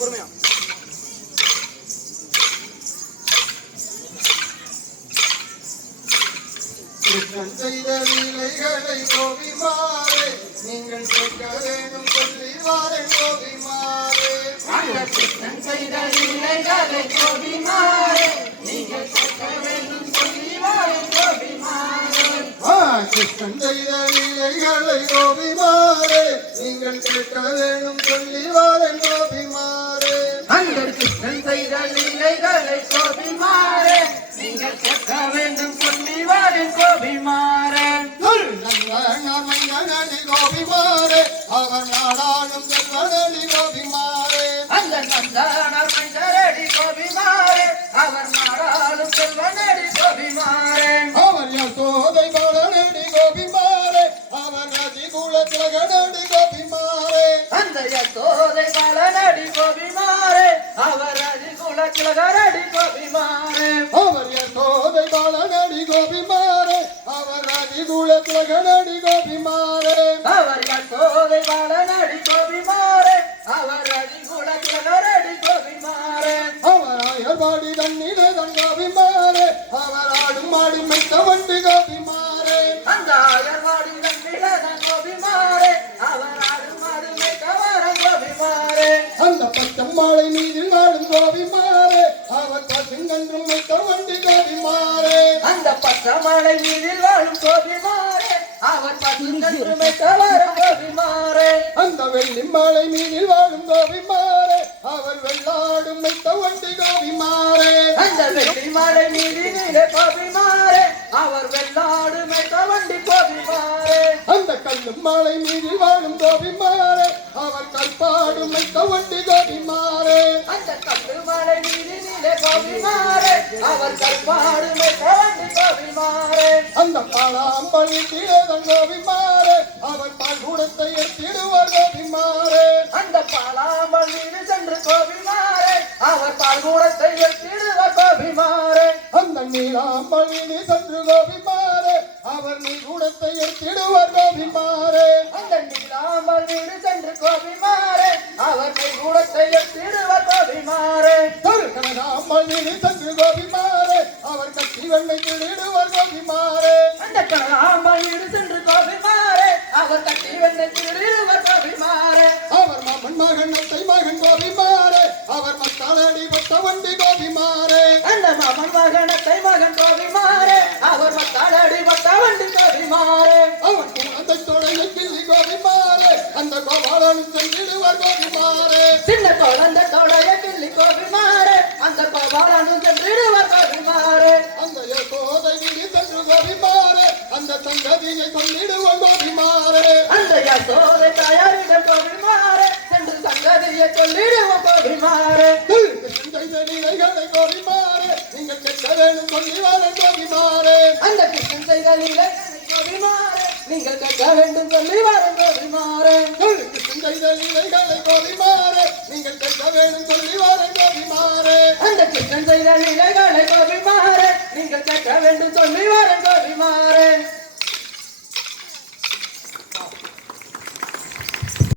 பொறுமையா கிருஷ்ணன் செய்த லீலைகளை கோபிமாரே நீங்கள் கேட்க வேண்டும் சொல்லி வாரேன் கோபிமாரே. கிருஷ்ணன் செய்த லீலைகளை கோபிமாரே நீங்கள் கேட்க வேண்டும் சொல்லி வாரேன் கோபிமாரே. கிருஷ்ணன் செய்த லீலைகளை கோபிமாரே நீங்கள் கேட்க வேண்டும் சொல்லி வாரேன் கோபிமாரே. அந்த கிருஷ்ணன் செய்த லீலைகளை கோபிமாரே நீங்கள் கேட்க வேண்டும் சொல்லி வாரேன் கோபிமாரே. நடி கோபிமாரே அவர் நாடாளும் செல்வனடி கோபிமாரே. அந்த நந்தானார் மஞ்சரடி கோபிமாரே அவர் நாடாளும் செல்வனடி கோபிமாரே. அவர் யசோதை பாலனடி கோபிமாரே அவர் ரதிகுல திலகனடி கோபிமாரே. அந்த யசோதை பாலனடி கோபிமாரே அவர் ரதிகுல திலகனடி கோபிமாரே. அவர் யசோதை பாலனடி கோபிமாரே அவர் ரதிகுல திலகனடி கோபிமாரே. அவர் யசோதை பாலனடி கோபிமாரே அவர் ரதிகுல திலகனடி கோபிமாரே. அவர் ஆயர்வாடி தன்னிலே தன் கோபிமாரே அவர் ஆடும் மாடி மைத்த வண்டி கோபிமாரே. அந்த ஆயர்வாடி தன்னிலதன் கோபிமாரே அவர் ஆடும் மாடு மேய்த்தவர கோபிமாரே. அந்த பச்சம்மாளை மீதில் ஆடும் கோபிமாரே அவர் பசுங்கன்றும் மைத்த வண்டி கோபிமாரே. அந்த பச்சமலை மீதில் வாழும் கோபிமாரே அவர் பசுங்கன்று மேய்த்தவர கோபிமாரே. அந்த வெள்ளி மாலை மீதில் வாழும் கோபிமாரே அவர் வெள்ளாடும் மைத்த வண்டி கோபிமாரே. அந்த வெள்ளி மலை மீதிலே கோபிமாரே அவர் வெள்ளாடு மேய்த்த வண்டி கோபிமாரே. அந்த கல்லும் மாலை மீதில் வாழும் கோபிமாரே அவர் கற்பாடும் மைத்த வண்டி கோபிமாரே. அந்த கல்லு மலை மீதிலே கோபிமாரே அவர் கற்பாடு மேய்த்த வண்டி கோபிமாரே. அந்த பாலாம்பழி தீரதன் கோபிமாரே அவர் பால்கூடத்தை எத்திடுவார் கோபிமாரே. அந்த பாலாம்பல் மீது சென்று கோபிமாரே அவர் பால்கூடத்தை எத்திடுவார் கோபிமாரே. அந்த நீலாம்பழி சென்று கோபிமாரே அவர் நீர்கூடத்தை எத்திடுவார் கோபிமாரே. அந்த நீலாம்பல் மீது சென்று கோபிமாரே அவர் கூடத்தை எத்திடுவார் கோபிமாரே. கனகாம்பழி சென்று கோபிமாரே அவர் கட்டி வெள்ளை திருடுவார் கோபிமாரே. அந்த கனகாம்பல் மீது சென்று கோபிமாரே அவர் கட்டி வெண்ணை திருடுவார் கோபிமாரே. அவர் மாமன் மகன் அத்தை மகன் கோபிமாரே அவர் மத்தாளடி பத்த வண்டி கோபிமாரே. அந்த மாமன் மகனத்தை மகன் கோபிமாரே அவர் மத்தாளடி பத்த வண்டி கோபிமாரே. அவன் குழந்தை தொடைய கிள்ளி கோபிமாரே அந்த கோபாலன் சென்றிடுவார் கோபிமாரே. சின்ன குழந்தை தொடைய கிள்ளி கோபிமாரே அந்த கோபாலனு சென்றிடுவார் கோபிமாரே. அந்த யசோதை விழி சென்று கோபிமாரே அந்த சங்கதியை சொல்லிடுவார் கோபிமாரே. அந்த யசோதை தயாரிட கோபிமாரே சென்று சங்கதியை சொல்லிடுவோம் கோபிமாரே. நிலைகளை கோபிமாரே நீங்கள் கேட்க வேணும் சொல்லி வர கோபிமாரே. அந்த கிருஷ்ணன் செய்த லீலை கோபிமாரே நீங்கள் கேட்க வேண்டும் சொல்லி வர கோபிமாரே. நிலைகளை கோபிமாரே நீங்கள் கேட்க வேணும் சொல்லி வர கோபிமாரே. அந்த கிருஷ்ணன் செய்த லீலைகளை கோபிமாரே நீங்கள் கேட்க வேண்டும் சொல்லி வர கோபிமாரே.